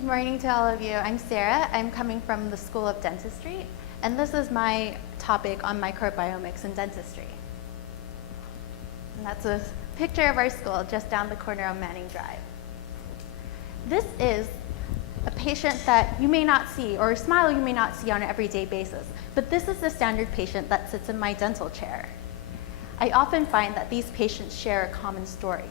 Good morning to all of you. I'm Sarah. I'm coming from the School of Dentistry, and this is my topic on microbiomics in dentistry. And that's a picture of our school just down the corner of Manning Drive. This is a patient that you may not see, or a smile you may not see on an everyday basis, but this is the standard patient that sits in my dental chair. I often find that these patients share a common story.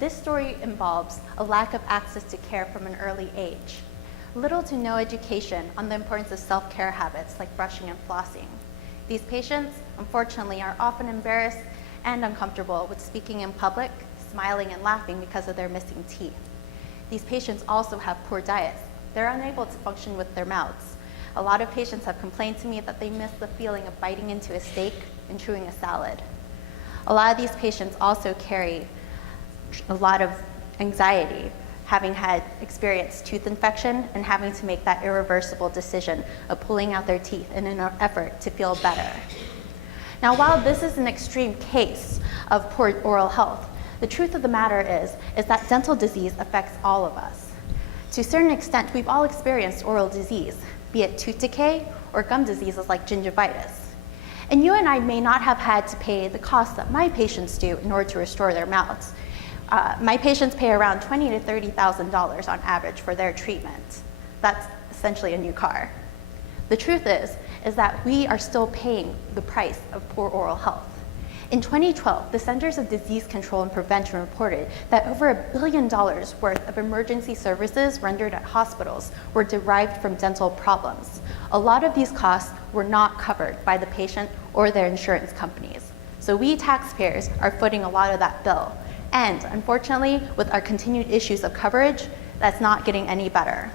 This story involves a lack of access to care from an early age, little to no education on the importance of self-care habits like brushing and flossing. These patients, unfortunately, are often embarrassed and uncomfortable with speaking in public, smiling and laughing because of their missing teeth. These patients also have poor diets. They're unable to function with their mouths. A lot of patients have complained to me that they miss the feeling of biting into a steak and chewing a salad. A lot of these patients also carry a lot of anxiety, having had experienced tooth infection and having to make that irreversible decision of pulling out their teeth in an effort to feel better. Now, while this is an extreme case of poor oral health, the truth of the matter is that dental disease affects all of us. To a certain extent, we've all experienced oral disease, be it tooth decay or gum diseases like gingivitis. And you and I may not have had to pay the cost that my patients do in order to restore their mouths. My patients pay around $20,000 to $30,000 on average for their treatment. That's essentially a new car. The truth is that we are still paying the price of poor oral health. In 2012, the Centers of Disease Control and Prevention reported that over $1 billion worth of emergency services rendered at hospitals were derived from dental problems. A lot of these costs were not covered by the patient or their insurance companies. So we taxpayers are footing a lot of that bill. And unfortunately, with our continued issues of coverage, that's not getting any better.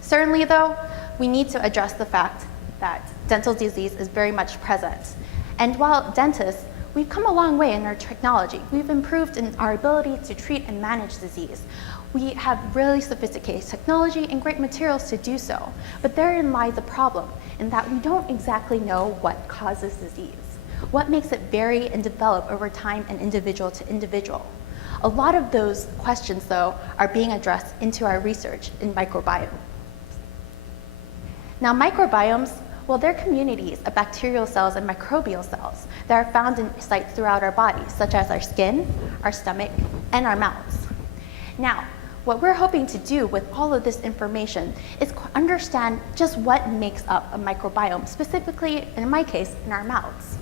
Certainly though, we need to address the fact that dental disease is very much present. And while dentists, we've come a long way in our technology. We've improved in our ability to treat and manage disease. We have really sophisticated technology and great materials to do so. But therein lies the problem, in that we don't exactly know what causes disease. What makes it vary and develop over time and individual to individual? A lot of those questions, though, are being addressed into our research in microbiome. Now, microbiomes, well, they're communities of bacterial cells and microbial cells that are found in sites throughout our body, such as our skin, our stomach, and our mouths. Now, what we're hoping to do with all of this information is understand just what makes up a microbiome, specifically, in my case, in our mouths.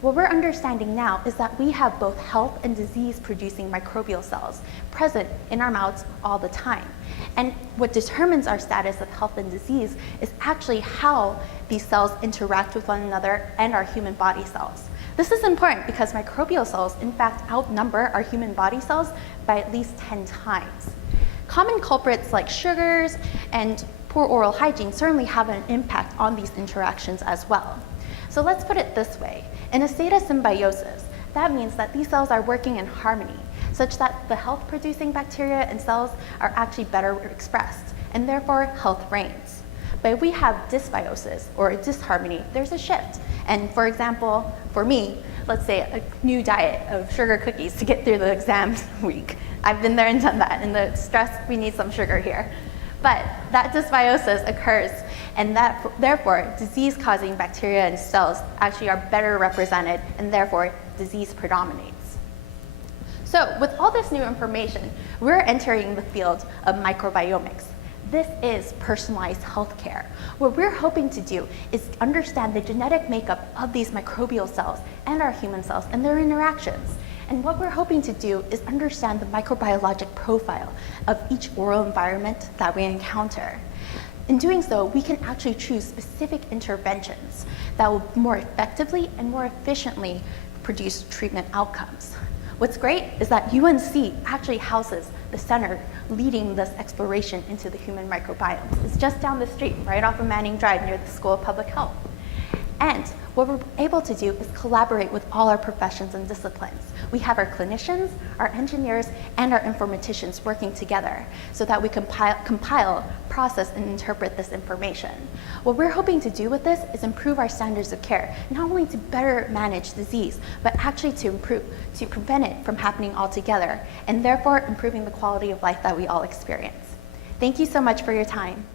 What we're understanding now is that we have both health and disease-producing microbial cells present in our mouths all the time. And what determines our status of health and disease is actually how these cells interact with one another and our human body cells. This is important because microbial cells, in fact, outnumber our human body cells by at least 10 times. Common culprits like sugars and poor oral hygiene certainly have an impact on these interactions as well. So let's put it this way. In a state of symbiosis, that means that these cells are working in harmony, such that the health-producing bacteria and cells are actually better expressed, and therefore health reigns. But if we have dysbiosis or a disharmony, there's a shift. And for example, for me, let's say a new diet of sugar cookies to get through the exam week. I've been there and done that, and the stress, we need some sugar here. But that dysbiosis occurs, and therefore disease-causing bacteria and cells actually are better represented, and therefore disease predominates. So with all this new information, we're entering the field of microbiomics. This is personalized healthcare. What we're hoping to do is understand the genetic makeup of these microbial cells and our human cells and their interactions. And what we're hoping to do is understand the microbiologic profile of each oral environment that we encounter. In doing so, we can actually choose specific interventions that will more effectively and more efficiently produce treatment outcomes. What's great is that UNC actually houses the center leading this exploration into the human microbiomes. It's just down the street, right off of Manning Drive near the School of Public Health. And what we're able to do is collaborate with all our professions and disciplines. We have our clinicians, our engineers, and our informaticians working together so that we compile, process, and interpret this information. What we're hoping to do with this is improve our standards of care, not only to better manage disease, but actually to prevent it from happening altogether, and therefore improving the quality of life that we all experience. Thank you so much for your time.